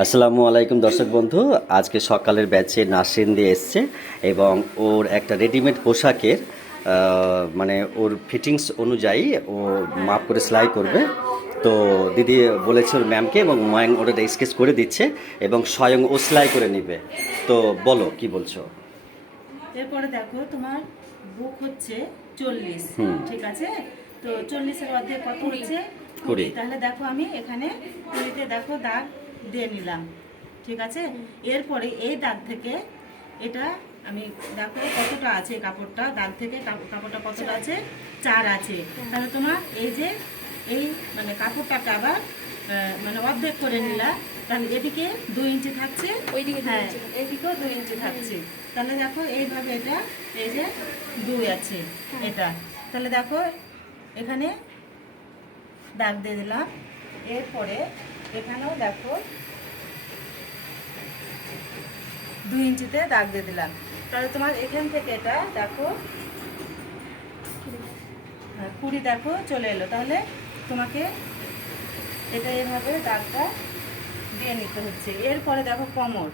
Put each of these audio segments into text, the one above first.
আসসালামু আলাইকুম দর্শক বন্ধু। আজকে সকালের ব্যাচে নাসরিন দিয়ে এসছে এবং ওর একটা রেডিমেড পোশাকের মানে ওর ফিটিংস অনুযায়ী ও মাপ করে সেলাই করবে। তো দিদি বলেছে ওর ম্যামকে এবং ম্যাম ওটা স্কেচ করে দিচ্ছে এবং স্বয়ং ও সেলাই করে নেবে। তো বলো কি বলছো? এরপরে দেখো তোমার বুক হচ্ছে 40, ঠিক আছে? তো 40-এর মধ্যে কত হচ্ছে? 20। তাহলে দেখো আমি এখানে 20-তে দেখো দাগ দিয়ে নিলাম, ঠিক আছে? এরপরে এই দাগ থেকে এটা আমি দেখো কতটা আছে কাপড়টা, দাগ থেকে কাপড়টা কতটা আছে? 4 আছে। তাহলে তোমার এই যে এই মানে কাপড়টাকে আবার মানে অর্ধেক করে নিলাম। তাহলে এদিকে 2 ইঞ্চি থাকছে, ওইদিকে হ্যাঁ এদিকেও 2 ইঞ্চি থাকছে। তাহলে দেখো এইভাবে এটা এই যে 2 আছে এটা। তাহলে দেখো এখানে দাগ দিয়ে দিলাম। এরপরে এখানেও দেখো 2 ইঞ্চিতে দাগ দিয়ে দিলাম। তাহলে তোমার এখান থেকে এটা দেখো 20 দেখো চলে এলো। তাহলে তোমাকে এটা এভাবে দাগটা দিয়ে নিতে হচ্ছে। এরপরে দেখো কোমর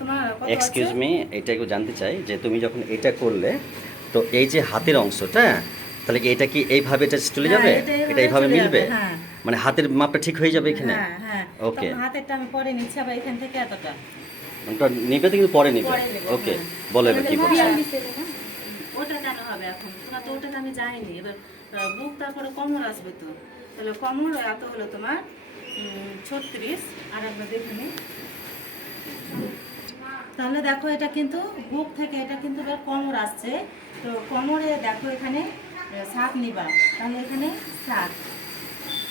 তোমার কত আছে? এক্সকিউজ মি, এটা একটু জানতে চাই যে তুমি যখন এটা করলে তো এই যে হাতের অংশটা, তাহলে কি এটা কি এইভাবে এটা চলে যাবে? এটা এইভাবে চলে মিলবে? যাবে, হ্যাঁ মানে হাতের মাপটা ঠিক হয়ে যাবে এখানে? হ্যাঁ হ্যাঁ। ওকে, তখন হাতেরটা আমি পরে নিচ্ছি, আবার এখান থেকে এতটা ওটা নিবে তো, কিন্তু পরে নিবে। পরে নেবো, ওকে, হ্যাঁ। বলো এবার কি বলছো? ওটা কেন হবে এখন? তোমার তো ওটাতে আমি যাইনি। এবার বুক তারপরে কোমর আসবে তো। তাহলে কোমর এত হলো তোমার 36। আর একবার দেখে নিই। তাহলে দেখো এটা কিন্তু বুক থেকে এটা কিন্তু এবার কোমর আসছে। তো কোমরে দেখো এখানে 7 নিবা। তাহলে এখানে 7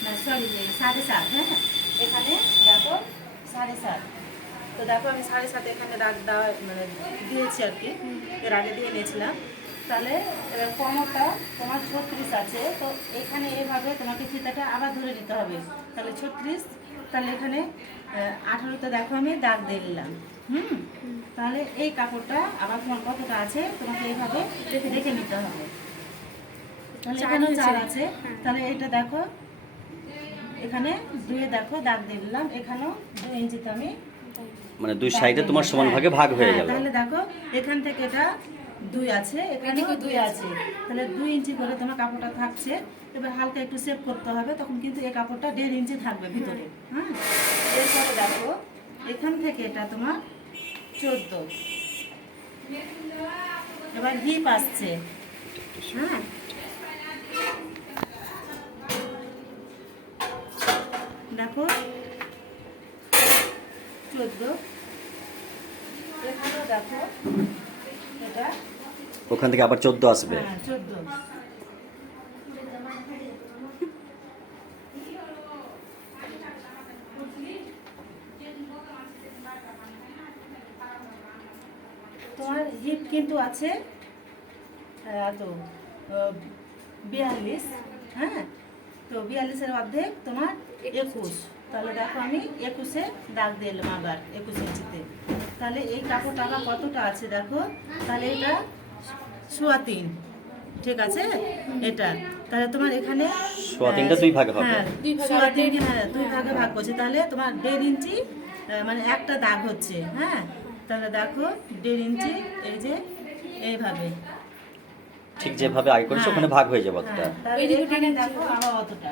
না সরি 7.5, হ্যাঁ এখানে দেখো 7.5। তো দেখো আমি 7.5 এখানে দাগ দেওয়া মানে দিয়েছি আর কি, এর আগে দিয়ে নিয়েছিলাম। তাহলে এবার কোমরটা তোমার 36 আছে। তো এখানে এইভাবে তোমাকে ফিতাটা আবার ধরে নিতে হবে। তাহলে 36, তাহলে এখানে 18তে দেখো আমি দাগ দিয়ে নিলাম। তাহলে এই কাপড়টা আবার তোমার কতটা আছে তোমাকে এইভাবে দেখে নিতে হবে। তাহলে এখানেও 4 আছে। তাহলে এটা দেখো এখানে 2 দেখো দাগ দিয়ে দিলাম। এখানেও 2 ইঞ্চিতে আমি মানে দুই সাইডে তোমার সমান ভাগে ভাগ হয়ে গেল। তাহলে দেখো এখান থেকে এটা 2 আছে, এখানেও 2 আছে। তাহলে 2 ইঞ্চি করে তোমার কাপড়টা থাকছে। এবার হালকা একটু সেভ করতে হবে, তখন কিন্তু এই কাপড়টা 1.5 ইঞ্চি থাকবে ভিতরে। হ্যাঁ, এরপরে দেখো এখান থেকে এটা তোমার 14। এবার হিপ আসছে, হ্যাঁ দেখো 14। এখানেও দেখো এটা ওখান থেকে আবার 14 আসবে। হ্যাঁ 14। তোমার হিপ কিন্তু আছে তো 42, হ্যাঁ। তো 42-এর অর্ধেক তোমার 21। তাহলে দেখো আমি 21-এ দাগ দিয়ে এলাম আবার 21 ইঞ্চিতে। তাহলে এই কাপড়টা আবার কতটা আছে দেখো। তাহলে এটা 3.25, ঠিক আছে এটা। তাহলে তোমার এখানে 3.25টা দুই ভাগে হবে। হ্যাঁ 3.25, হ্যাঁ 2 ভাগে ভাগ করছে। তাহলে তোমার 1.5 ইঞ্চি মানে একটা দাগ হচ্ছে, হ্যাঁ। তাহলে দেখো 1.5 ইঞ্চি এই যে এইভাবে ঠিক যেভাবে আয় করেছো ওখানে ভাগ হয়ে যাবে অতটা। তাহলে এখানে দেখো আবার অতটা।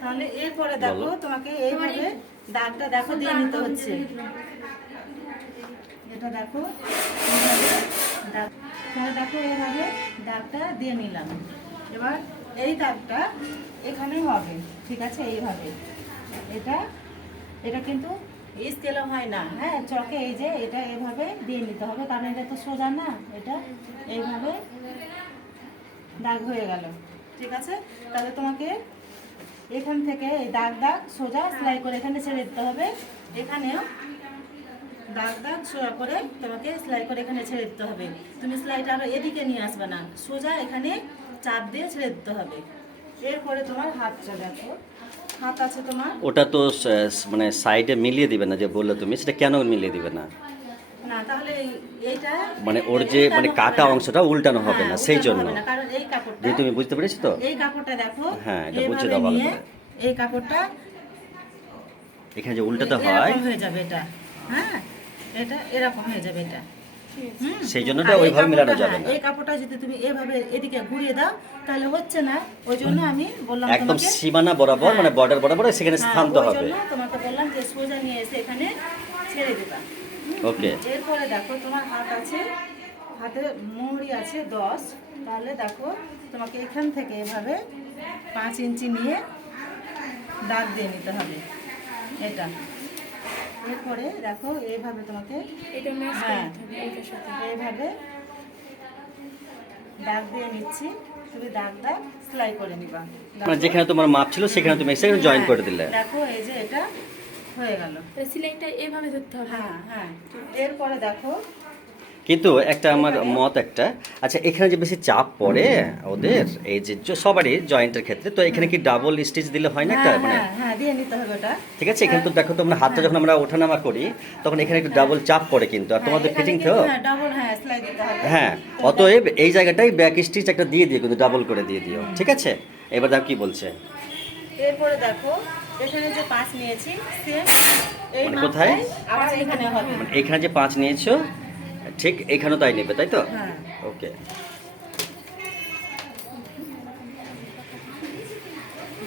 তাহলে এরপরে দেখো তোমাকে এইভাবে দাগটা দেখো দিয়ে নিতে হচ্ছে। এটা দেখো এইভাবে দাগ, তাহলে দেখো এইভাবে দাগটা দিয়ে নিলাম। এবার এই দাগটা এখানেই হবে, ঠিক আছে এইভাবে। এটা এটা কিন্তু স্কেলও হয় না, হ্যাঁ চকে এই যে এটা এইভাবে দিয়ে নিতে হবে, কারণ এটা তো সোজা না। এটা এইভাবে দাগ হয়ে গেল, ঠিক আছে। তাহলে তোমাকে এখান থেকে এই দাগ সোজা সেলাই করে এখানে ছেড়ে দিতে হবে। এখানেও দাগ সোজা করে তোমাকে সেলাই করে এখানে ছেড়ে দিতে হবে। তুমি সেলাইটা আরো এদিকে নিয়ে আসবে না, সোজা এখানে চাপ দিয়ে ছেড়ে দিতে হবে। এরপরে তোমার হাতটা দেখো, হাত আছে তোমার। ওটা তো মানে সাইডে মিলিয়ে দিবে না যে বললে তুমি, সেটা কেন মিলিয়ে দিবে না? না তাহলে এইটা মানে ওর যে মানে কাটা অংশটা উল্টানো হবে না, সেই জন্য। কারণ এই কাপড়টা যে তুমি বুঝতে পেরেছো তো? এই কাপড়টা দেখো হ্যাঁ, এটা বুঝে এইভাবে দাও ভালো নিয়ে করে। এই কাপড়টা এখানে যে উল্টাতে হয় এরকম হয়ে যাবে এটা, হ্যাঁ এটা এরকম হয়ে যাবে এটা। হুম। সেই জন্য আর এই ওইভাবে মেলানো কাপড়টা, যাবে হ্যাঁ, না। এই কাপড়টা যদি তুমি এভাবে এদিকে ঘুরিয়ে দাও তাহলে হচ্ছে না, ওই জন্য আমি বললাম একদম তোমাকে, সীমানা বরাবর হ্যাঁ, মানে বর্ডার বরাবর সেখানে হ্যাঁ, স্থানতে ওই হবে। জন্য তোমাকে বললাম যে সোজা নিয়ে এসে এখানে ছেড়ে দেবা। ওকে। এরপরে দেখো তোমার হাত আছে, হাতে মোহরি আছে 10, তাহলে দেখো তোমাকে এখান থেকে এভাবে 5 ইঞ্চি নিয়ে দাগ দিয়ে নিতে হবে এটা। এরপরে দেখো এইভাবে তোমাকে, এটা ম্যাচ হ্যাঁ, করতে হবে এটার সাথে। এইভাবে দাগ দিয়ে নিচ্ছি, তুমি দাগটা সেলাই করে নিবা। মানে যেখানে তোমার মাপ ছিল সেখানে তুমি এসে জয়েন করে দিলে। দেখো এই যে এটা হয়ে গেল। সিলাইটা এভাবে ধরতে হবে। হ্যাঁ হ্যাঁ, এরপরে দেখো, কিন্তু একটা আমার মত একটা, আচ্ছা এখানে যে বেশি চাপ পড়ে ওদের এই যে সবারই জয়েন্টের ক্ষেত্রে, তো এখানে কি ডাবল স্টিচ দিলে হয় না একটা হ্যাঁ মানে? হ্যাঁ হ্যাঁ, দিয়ে নিতে হবে ওটা। ঠিক আছে, এখানে তো দেখো তোমরা হাতটা যখন আমরা ওঠানামা করি তখন এখানে একটু ডাবল চাপ পড়ে কিন্তু, আর তোমাদের ফিটিং তো ডাবল, হ্যাঁ সেলাই দিতে হবে। হ্যাঁ, অতএব এই জায়গাটাই ব্যাক স্টিচ একটা দিয়ে দিও, কিন্তু ডাবল করে দিয়ে দিও, ঠিক আছে? এবার দেখো কি বলছে। এরপরে দেখো এখানে যে 5 নিয়েছি সেম এই মানে মাপটাই কোথায়? আবার এখানে হবে। মানে এখানে যে 5 নিয়েছো ঠিক এখানেও তাই নেবে, তাই তো? হ্যাঁ, ওকে।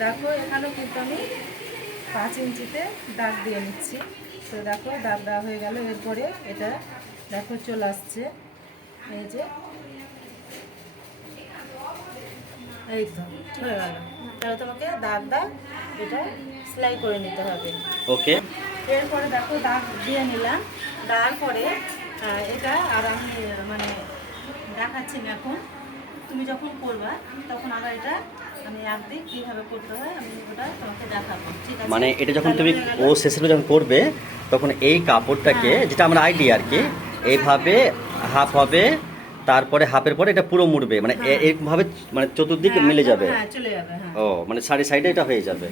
দেখো এখানেও কিন্তু আমি 5 ইঞ্চিতে দাগ দিয়ে নিচ্ছি। তো দেখো দাগ দেওয়া হয়ে গেল। এরপরে এটা দেখো চলে আসছে, এই যে এই তো হয়ে গেল। তাহলে তোমাকে দাগটা এটা সেলাই করে নিতে হবে। ওকে। এরপরে দেখো দাগ দিয়ে নিলাম, দেওয়ার পরে এটা আর আমি মানে দেখাচ্ছি না এখন, তুমি যখন করবা তখন আবার এটা আমি একদিন কীভাবে করতে হয় আমি ওটা তোমাকে দেখাবো, ঠিক আছে? মানে এটা যখন তাহলে তুমি হয়ে গেল। ও শেষে যখন করবে তখন এই কাপড়টাকে, যেটা আমরা আইডিয়া আর কি, এইভাবে হাফ হবে, তারপরে হাফের পরে এটা পুরো মুড়বে, মানে এইভাবে মানে চতুর্দিকে হ্যাঁ, মিলে যাবে। হ্যাঁ চলে যাবে, হ্যাঁ। ও মানে সাইডে এটা হয়ে যাবে।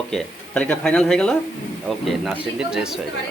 ওকে, তাহলে এটা ফাইনাল হয়ে গেল। ওকে, নাসরিনদের ড্রেস হয়ে গেল।